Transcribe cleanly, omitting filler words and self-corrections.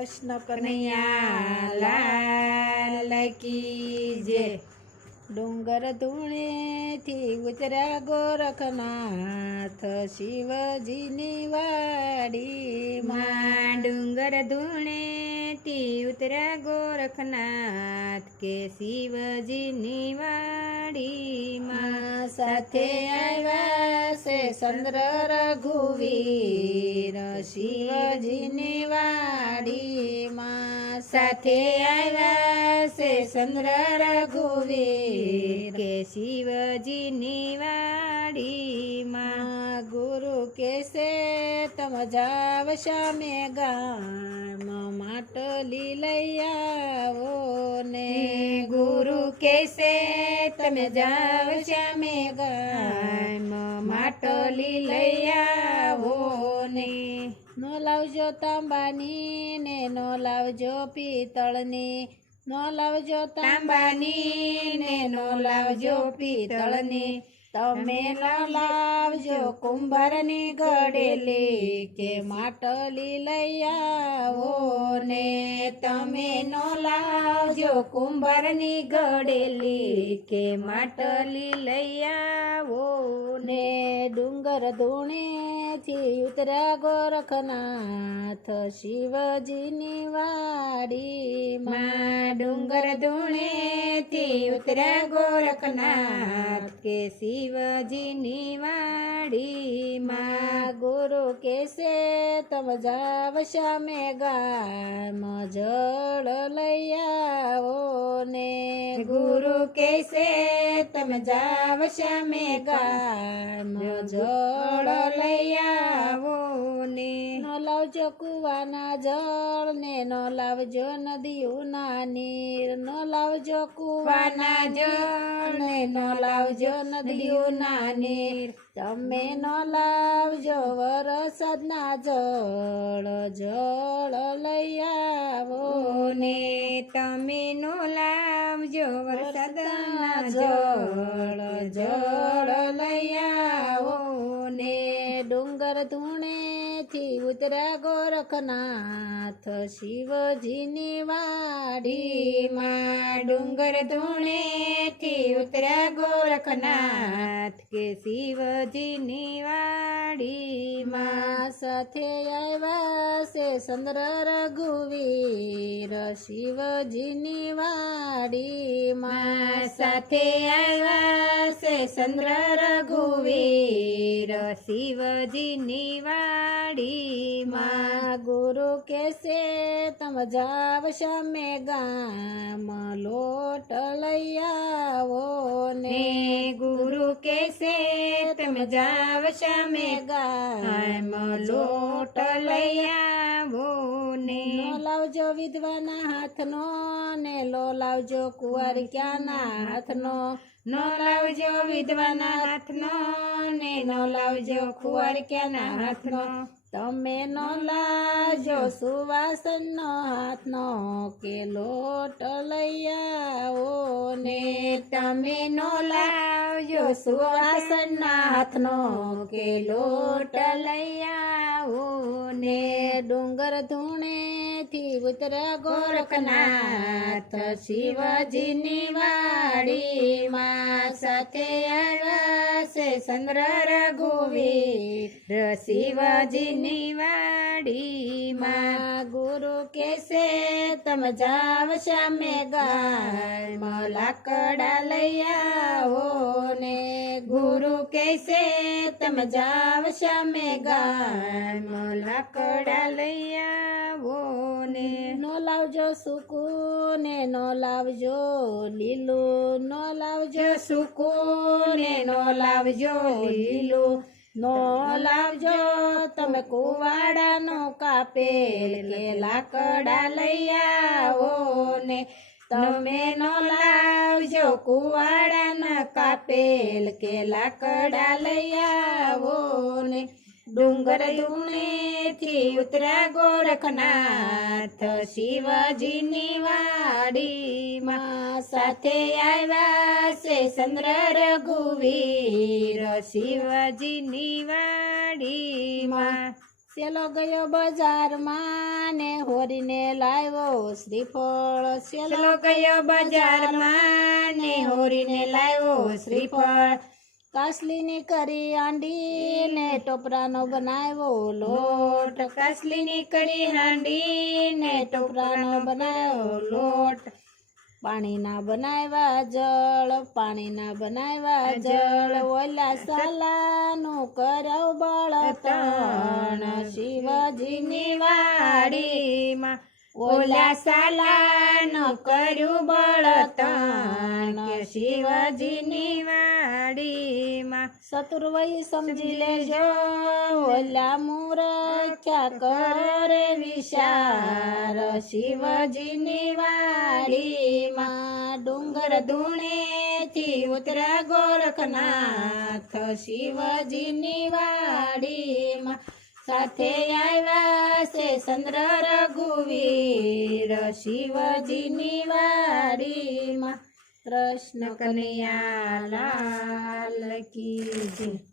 કૃષ્ણ કનૈયા લાલ કી જય। ડુંગર ધૂણેથી ઉતર્યા ગોરખનાથ શિવજીની વાડીમાં। ડુંગર ધૂણેથી ઉતર્યા ગોરખનાથ કે શિવજીની વાડીમાં। સાથે આવ્યા છે ચંદ્ર રઘુવીર શિવજીની વાડીમાં। સાથે આવ્યા છે ચંદ્ર રઘુવીર કે શિવજીની વાડીમાં। ગુરુ કેસે તમ જાવ સામે ગામ માટલી લઈ આવો ને। ગુરુ કેસે તમે જાવ શ્યામે ગામ માટલી લઈ આવો ને। નો લાવજો તાંબાની ને નો લાવજો પિત્તળની। નો લાવજો તાંબાની ને નો લાવજો પિત્તળની। તમે ન લાવજો કુંભારની ઘડેલી કે માટલી લઈ આવો ને। તમે નો લાવજો કુંભારની ઘડેલી કે માટલી લઈ આવો ને। ડુંગર ધૂણેથી ઉતર્યા ગોરખનાથ શિવજીની વાડીમાં। ડુંગર ધૂણેથી ઉતર્યા ગોરખનાથ કે શિવજીની વાડીમાં। ગુરુ કેસે તમ જાવ સામે ગામ જળ લઈ આવો ને। ગુરુ કેસે તમે જાવ શ્યામે ગામ જળ લઈ આવો ને। નો લાવજો કુવાના જળ ને નો લાવજો નદીઓના નીર। નો લાવજો કુવાના જળ ને નો લાવજો નદીઓના નીર। તમે નો લાવજો વરસાદના જળ જળ લઈ આવો ને। તમે નો લાવજો વરસાદના જળ જળ લઈ આવો ને। ડુંગર ધૂણેથી ઉતર્યા ગોરખનાથ શિવજીની વાડીમાં। ડુંગર ધૂણેથી ઉતર્યા ગોરખનાથ કે શિવજીની વાડીમાં। સાથે આવ્યા છે ચંદ્ર રઘુવીર શિવજીની વાડીમાં। સાથે આવ્યા છે ચંદ્ર રઘુવીર શિવજીની વાડીમાં। ગુરુ કેસે તમ જાવ સામે ગામ લોટ લઈ આવો ને। ગુરુ કેસે તમે જાવ સામે ગામ લોટ લઈ આવો ને। નો લાવજો વિધવાના હાથનો ને લો લાવજો કુંવારિયાના હાથનો। નો લાવજો વિધવાના હાથનો ને નો લાવજો કુંવારિયાના હાથનો। તમે નો લાવજો સુવાસનનો હાથનો કે લોટ લઈ આવો ને। તમે નો લાવજો સુવાસનના હાથનો કે લોટ લઈ આવો ને। ડુંગર ધૂણેથી ઉતર્યા ગોરખનાથ શિવજીની વાડીમાં। સાથે આવ્યા છે ચંદ્ર રઘુવીર શિવજીની વાડીમાં। ગુરુ કેસે તમ જાવ સામે ગામ લાકડા લઈ આવો ને। ગુરુ કેસે તમે જાવ સામે ગામ લાકડા લઈ આવો ને। નો લાવજો સૂકું ને નો લાવજો લીલું। નો લાવજો સૂકું ને નો લાવજો લીલું। નો લાવજો તમે કુવાડાનો કાપેલ કે લાકડા લઈ આવો ને। તમે નો લાવજો કુવાડાના કાપેલ કે લાકડા લઈ આવો ને। ડુંગર ધૂણેથી ઉતર્યા ગોરખનાથ શિવજીની વાડીમાં। સાથે આવ્યા છે ચંદ્ર રઘુવીર શિવજીની વાડીમાં। સેલો ગયો બજારમાં ને હોરીને લાવ્યો શ્રીફળ. સેલો ગયો બજારમાં ને હોરીને લાવ્યો શ્રીફળ. કાસલીની કરી આંડી ને ટોપરાનો બનાવ્યો લોટ. કાસલીની કરી હાંડી ને ટોપરાનો બનાવ્યો લોટ. પાણીના બનાવ્યા જળ, પાણીના બનાવ્યા જળ. ઓલા સાલાનું કરવ બળતણ શિવજીની વાડીમાં ઓલા સાલાનો કર્યું બળતણ કે શિવજીની વાડીમાં. ચતુર્વય સમજી લેજો ઓલા મૂર્ખ્યા કરે વિચાર શિવજીની વાડીમાં. ડુંગર ધૂણેથી ઉતરા ગોરખનાથ શિવજીની વાડીમાં. સાથે આવ્યા છે ચંદ્ર રઘુવીર શિવજીની વાડીમાં. કૃષ્ણ કનૈયા લાલ કી જય.